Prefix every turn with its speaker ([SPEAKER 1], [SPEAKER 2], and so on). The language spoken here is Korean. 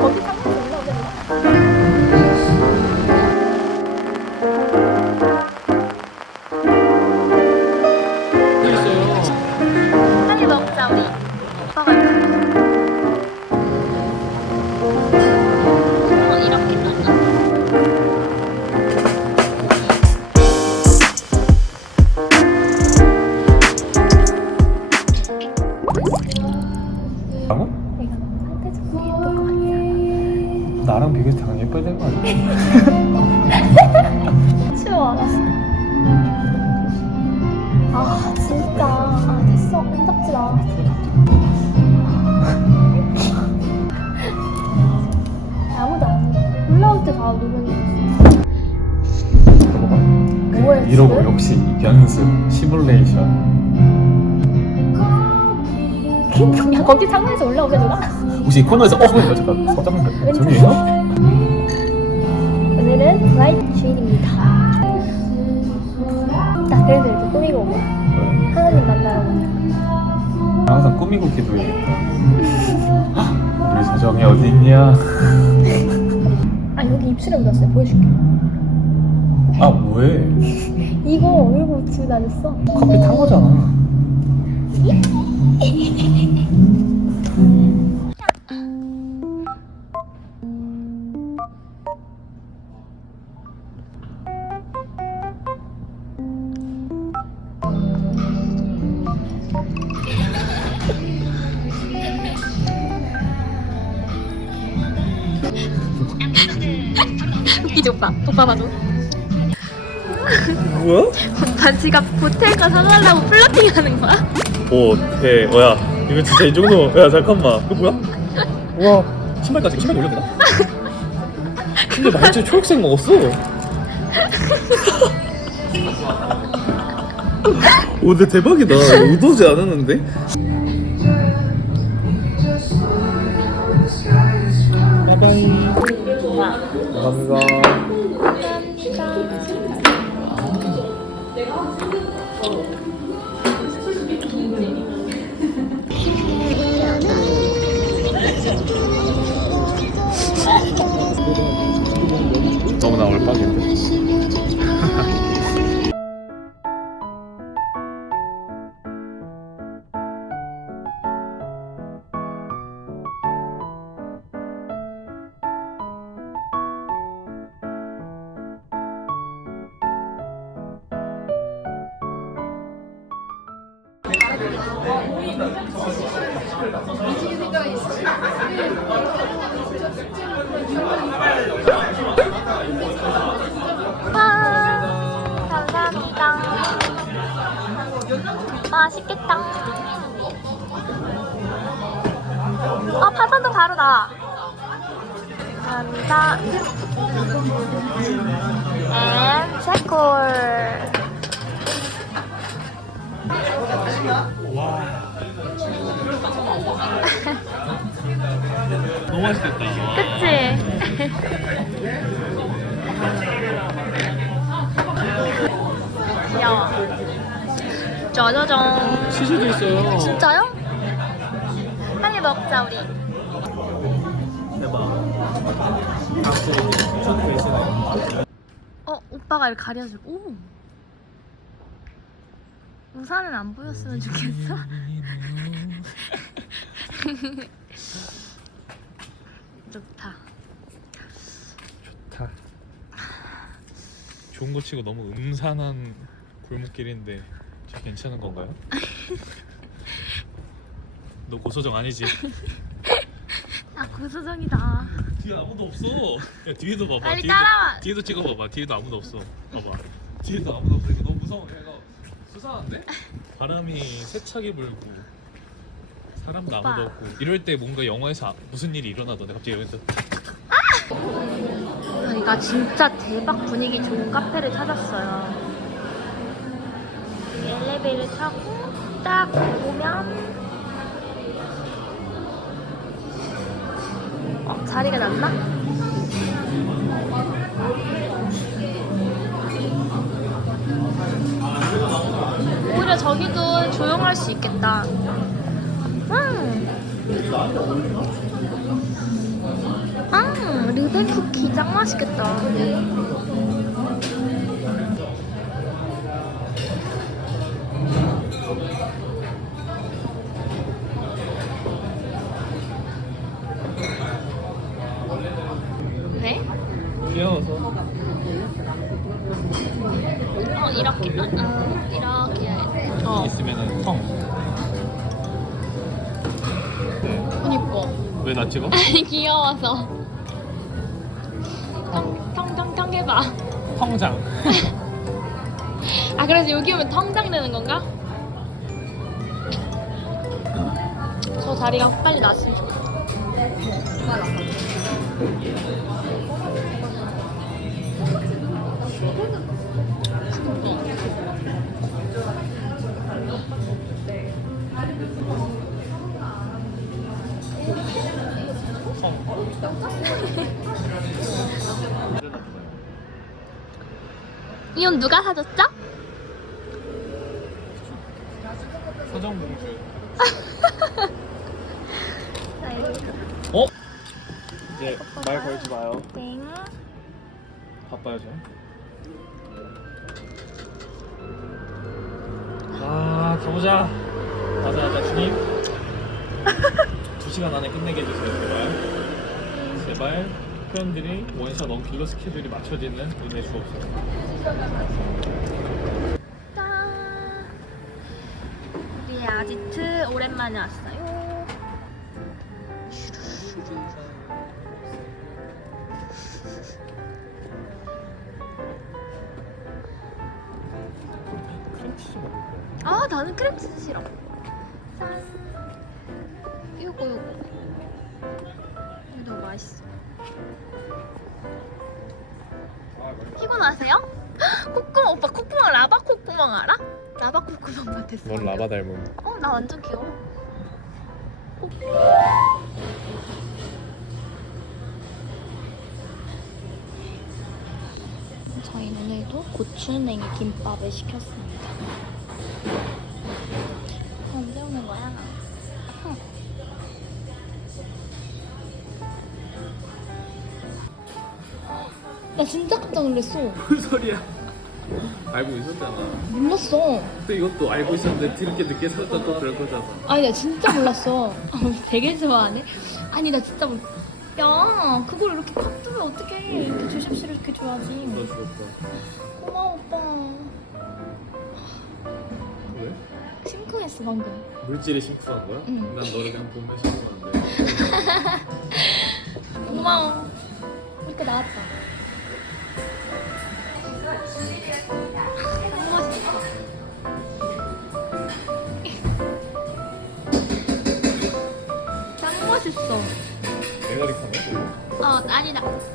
[SPEAKER 1] 거기
[SPEAKER 2] 나랑 비교해서 당연히 예뻐야 되는 거 아니야?
[SPEAKER 1] 추워 알았어. 아 진짜 아 됐어 꼼짝지 마. 아무도 안 해. 올라올 때 다 누르는
[SPEAKER 2] 뭐가?
[SPEAKER 1] 뭐야,
[SPEAKER 2] 이러고? 역시 연습 시뮬레이션
[SPEAKER 1] 그게 뭐냐 거기 상황에서 올라오게 누가?
[SPEAKER 2] 혹시 이 코너에서 어? 잠깐 서장면 정이에요?
[SPEAKER 1] 오늘은 브라이트 주인입니다. 딱 그래서 이렇게 꾸미고 온 거야. 하나님 만나러 오늘.
[SPEAKER 2] 항상 꾸미고 기도해야겠다 우리 서정이 어딨냐?
[SPEAKER 1] 아 여기 입술에 묻었어요. 보여줄게.
[SPEAKER 2] 아 뭐해
[SPEAKER 1] 이거 이러고 집에 다녔어.
[SPEAKER 2] 커피 탄 거잖아
[SPEAKER 1] 이제 오빠. 오빠 봐도.
[SPEAKER 2] 뭐야?
[SPEAKER 1] 오빠 지가 보텔가 사달라고 플러팅 하는 거야?
[SPEAKER 2] 오, 대, 어 야, 이거 진짜 이 정도, 야, 잠깐만. 이거 뭐야? 우와, 신발까지, 신발 올려도 되나? 근데 말째 초록색 먹었어. 오, 근데 대박이다. 의도지 않았는데? 바이바이. 감사합니다. 너
[SPEAKER 1] 와, 감사합니다. 맛있겠다. 아, 파산도 바로다. 감사합니다. 앤 체콜.
[SPEAKER 2] 너무 맛있겠다.
[SPEAKER 1] 그치? 귀여워. 짜자잔.
[SPEAKER 2] 치즈도 있어요.
[SPEAKER 1] 진짜요? 빨리 먹자 우리. 어 오빠가 이렇게 가려주고. 오. 우산은 안 보였으면 좋겠어. 좋다.
[SPEAKER 2] 좋다. 좋은 거 치고 너무 음산한 골목길인데 저 괜찮은 건가요? 너 고소정 아니지?
[SPEAKER 1] 아 고소정이다.
[SPEAKER 2] 뒤에 아무도 없어. 야 뒤에도 봐봐.
[SPEAKER 1] 빨리
[SPEAKER 2] 뒤에도,
[SPEAKER 1] 따라와.
[SPEAKER 2] 뒤에도 찍어봐봐. 뒤에도 아무도 없어. 봐봐. 뒤에도 아무도 없어. 이거 너무 무서워. 야, 이거 수상한데? 바람이 세차게 불고 사람도
[SPEAKER 1] 오빠.
[SPEAKER 2] 아무도 없고 이럴 때 뭔가 영화에서 아- 무슨 일이 일어나던데 갑자기 여기서
[SPEAKER 1] 저희가 진짜 대박 분위기 좋은 카페를 찾았어요. 엘리베이터를 타고 딱 보면 어, 자리가 났나? 저기도 조용할 수 있겠다. 음. 팬 쿠키 짱 맛있겠다. 네?
[SPEAKER 2] 귀여워서.
[SPEAKER 1] 어 이렇게 어, 이
[SPEAKER 2] 왜 나 찍어?
[SPEAKER 1] 아니 귀여워서. 텅텅텅텅 해봐.
[SPEAKER 2] 텅장.
[SPEAKER 1] 아 그래서 여기 오면 텅장 되는 건가? 저 자리가 빨리 났으면 좋겠어. 이건 누가 사줬죠?
[SPEAKER 2] 서정공주. 어? 이제 말 걸지 마요.
[SPEAKER 1] 땡.
[SPEAKER 2] 바빠요 저. 아 가보자. 가자 가자 주님. 두 시간 안에 끝내게 해주세요 제발. 제발 표현들이 원샷 원킬로 스케줄이 맞춰지는 은혜 주옵소서.
[SPEAKER 1] 짠. 우리 아지트 오랜만에 왔어요. 아 나는 크림치즈 싫어. 짠. 요거 요거. 맛있어. 피곤하세요? 콧구멍 오빠 콧구멍 라바 콧구멍 알아? 라바 콧구멍 같았어.
[SPEAKER 2] 넌 라바 닮은.
[SPEAKER 1] 어, 나 완전 귀여워. 저희 오늘도 고추냉이 김밥을 시켰습니다. 나 진짜 깜짝 놀랐어.
[SPEAKER 2] 무슨 소리야? 알고 있었잖아.
[SPEAKER 1] 몰랐어.
[SPEAKER 2] 또 이것도 알고 있었는데 뒤늦게 늦게 살았다 또 그럴 거잖아.
[SPEAKER 1] 아니 나 진짜 몰랐어. 아, 되게 좋아하네. 아니 나 진짜 몰. 야 그걸 이렇게 컵 두면 어떡해. 이렇게 조심스럽게 줘야지.
[SPEAKER 2] 너 죽었다.
[SPEAKER 1] 고마워 오빠.
[SPEAKER 2] 왜?
[SPEAKER 1] 심쿵했어 방금.
[SPEAKER 2] 물질에 심쿵한 거야?
[SPEAKER 1] 응.
[SPEAKER 2] 난 너를 그냥 보면 심쿵하는데.
[SPEAKER 1] 고마워. 이렇게 나왔다. 짱